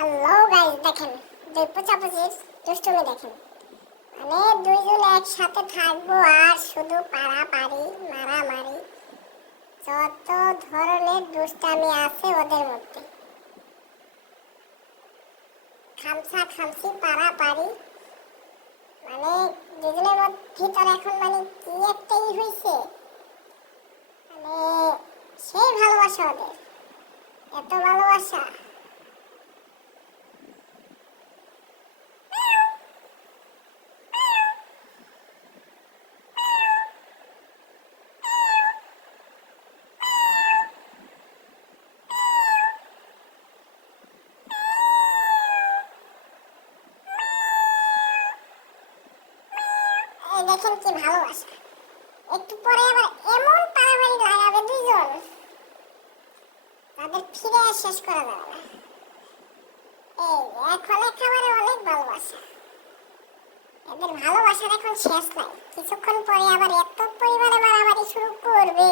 Hello guys, দেখেন দুই পচাপচির দুষ্টুমি দেখেন। মানে দুইজন একসাথে থাকবো আর শুধু পারাপারি মারামারি, যত ধরনের দুষ্টামি আছে ওদের মধ্যে। খামসা খামসি পারাপারি, মানে দুজনের ভিতরে এখন মানে কি একটাই হয়েছে, মানে সেই ভালোবাসা ওদের, এত ভালোবাসা। এই দেখেন কি ভালোবাসা, একটু পরে আবার এমন পারাপারি লাগাবে দুইজন, তাদের ফিরে আর শেষ করা যাবে না। এই এখন একেবারে অনেক ভালোবাসা, এদের ভালোবাসার এখন শেষ নাই। কিছুক্ষণ পরে আবার এত পরিমাণে মারামারি শুরু করবে।